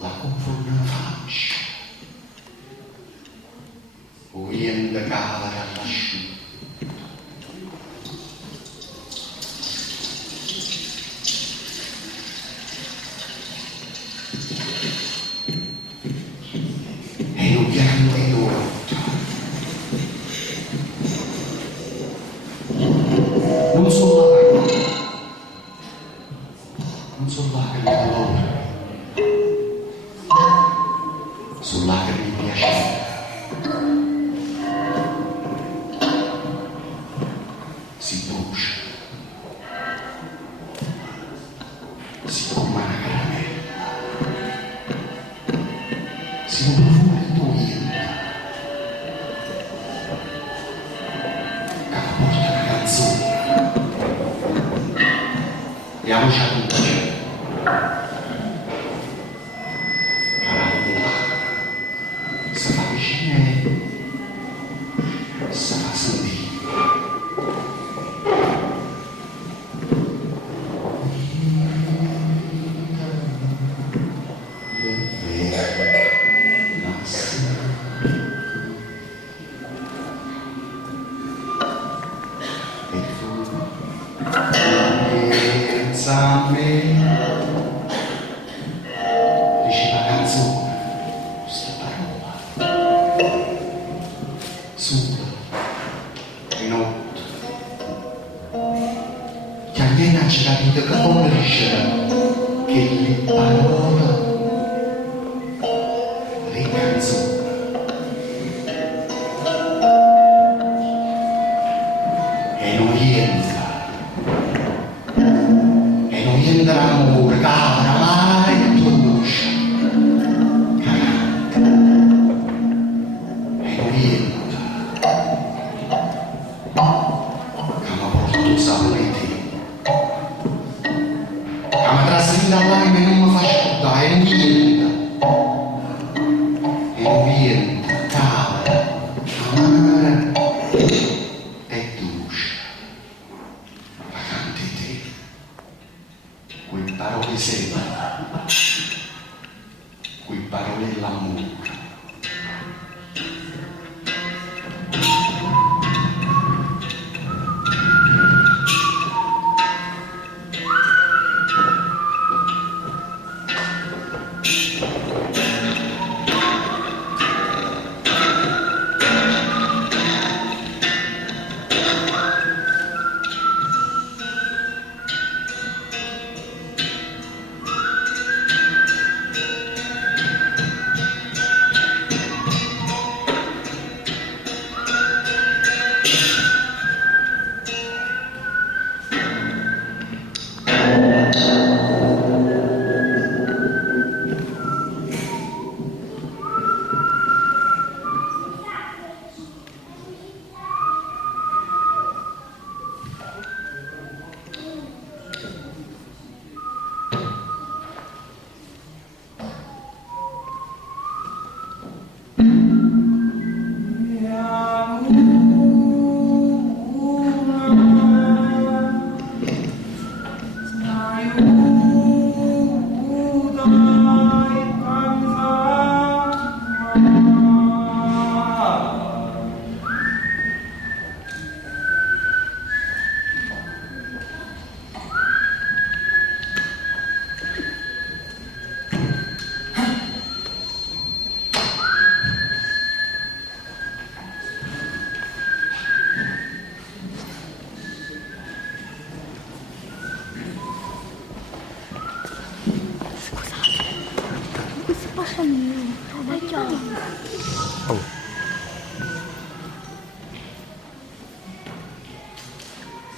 la conforme faccia, uiende calare all'asciutto. E io piango e dorto. Non sono lacrime, non sono lacrime di dolore, sono lacrime di piacere. Si brucia, si come una caramella, si un profumo del tuo niente, che porta una canzone e ha lasciato un cielo. Si fa vicino e si fa sentire. A me diceva canzone, questa parola suda in notte che a me non ci capito che come dice che le parole le canzoni e non rientra l'amore, cara, mai dolce, canta, e non niente, che mi porto sapore te, che mi trasmette l'anima e non mi fa scordare, e niente, cara, amare e dolce, ma canti te. Quei parole sere, quei parole dell'amore.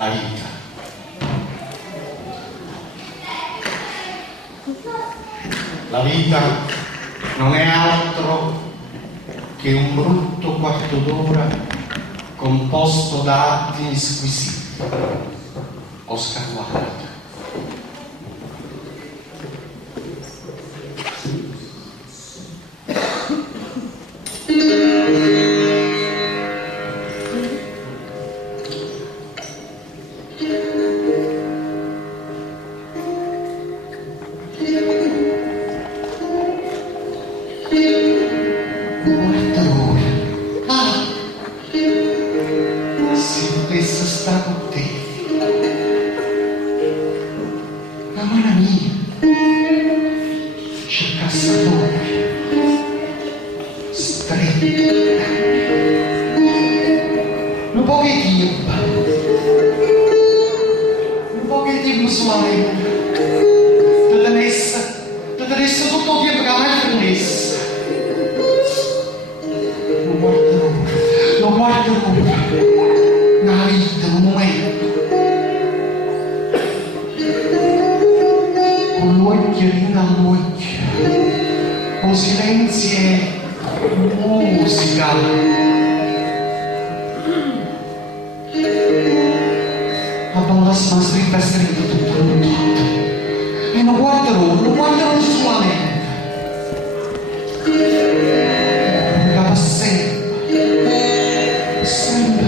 La vita. La vita non è altro che un brutto quarto d'ora composto da atti squisiti. Oscar Wilde. guarda ora. Ah, se potesse stare con te, la mano mia cercasse l'ora stretta, un po' che tempo solamente, ti tenesse tutto il tempo che mai finisse. Lo guardo ora, una vita, un momento, con l'occhio fino all'occhio, con silenzio e musica. La balla strinta tutto il tutto. E non guarderò solamente. Perché sempre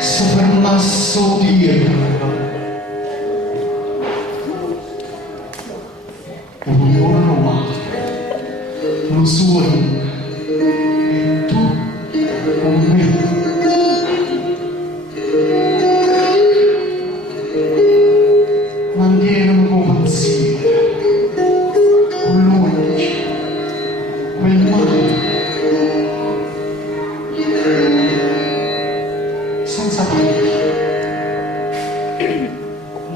si fermasse a dirlo. Un giorno lo suono e tu con me. Mantiene un po' pensiero, con l'occhio, quel mare, senza parole,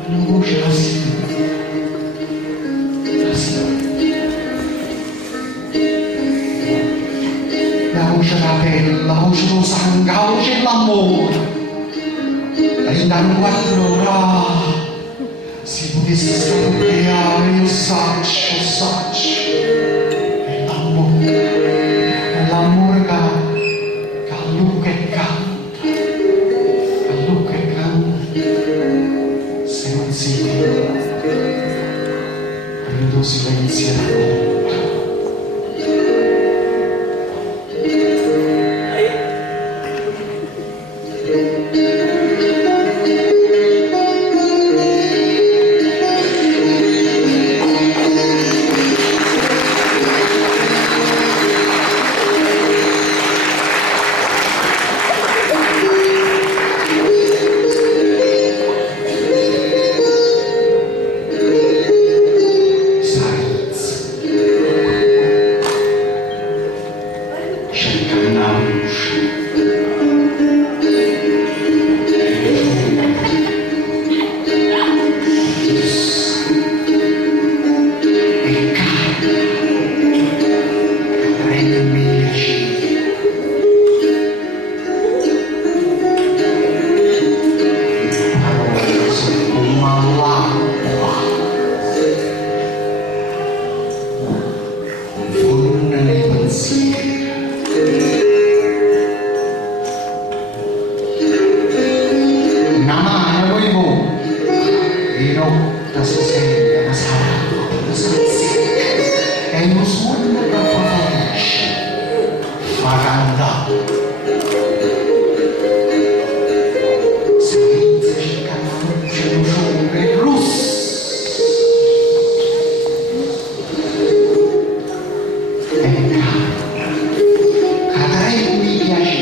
una voce così, la voce della pelle, la voce dello sangue, la voce dell'amore, e da un quarto d'ora, se potesse scambiare, io saccio, è l'amore che Luca canta, se non si vede, credo silenzierà. È uno suono che favorisce, fa cantare. Senza cercare la luce, lo sole rosso. E canta e mi piace.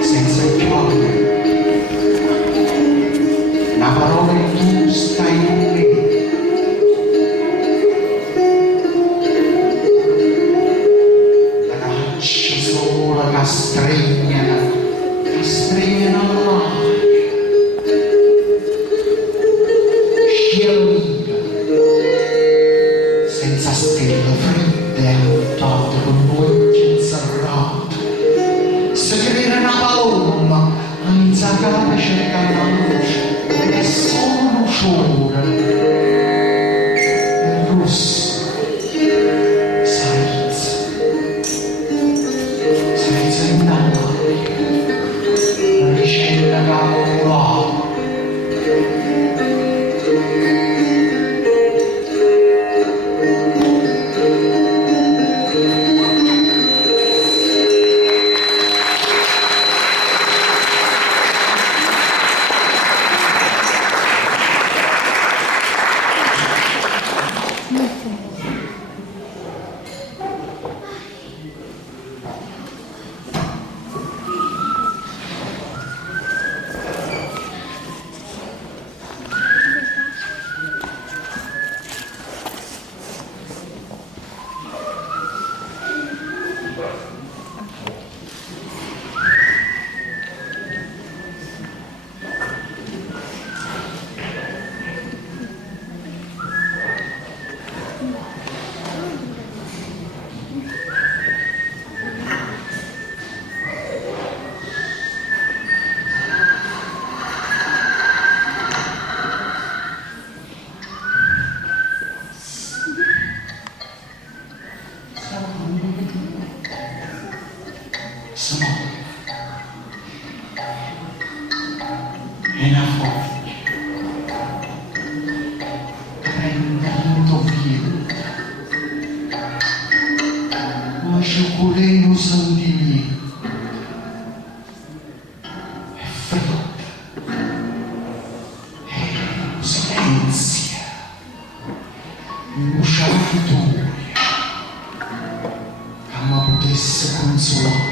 Senza piovere. La parola è tu stai con me. La caccia sola che stregna nell'aria. Scialmica, senza stelle fredde e luttate con occhi inserrati. Se crede una paloma, anzi a capo cerca la luce. E sono sciore il rosso senza indagare la ricella cavolata. e una foglia prendendo vita, ma scioccolino sentimento è freddo e silenzia, usciatura che mi potesse consolare.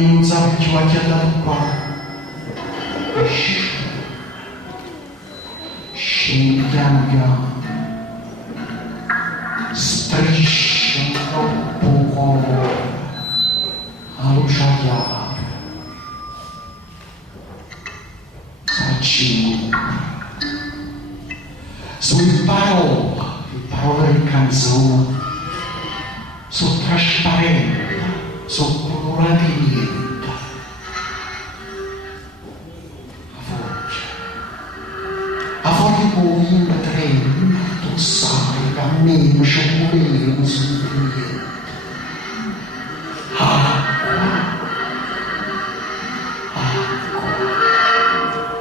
Non sape più a chi ha dato qua. Scendi piano piano, striscia troppo cuore a luce chiara, s'accende sulle parole di canzone, sono trasparenti, sono colorati. A volte con un treno, tu sai, cammino, sciopero, sentire.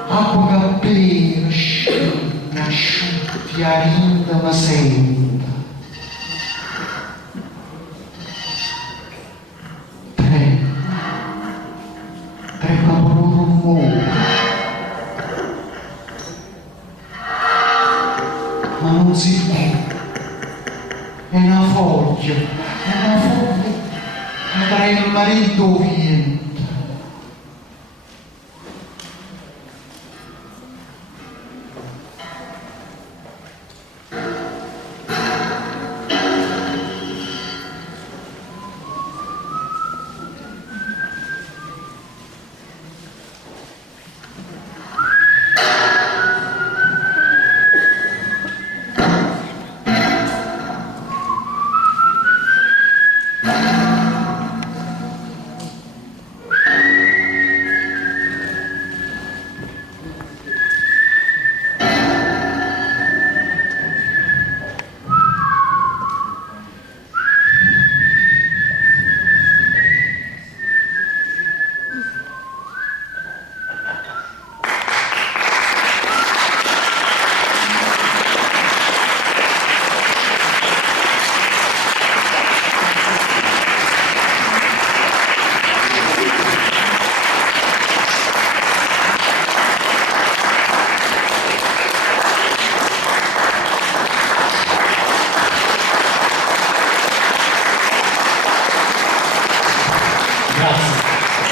Acqua che beve, scende, asciutti, arinda, ma senta. Trema per un rumore. Ma non si può, è una foglia tra il marito vento.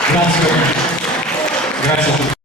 Grazie, grazie a tutti.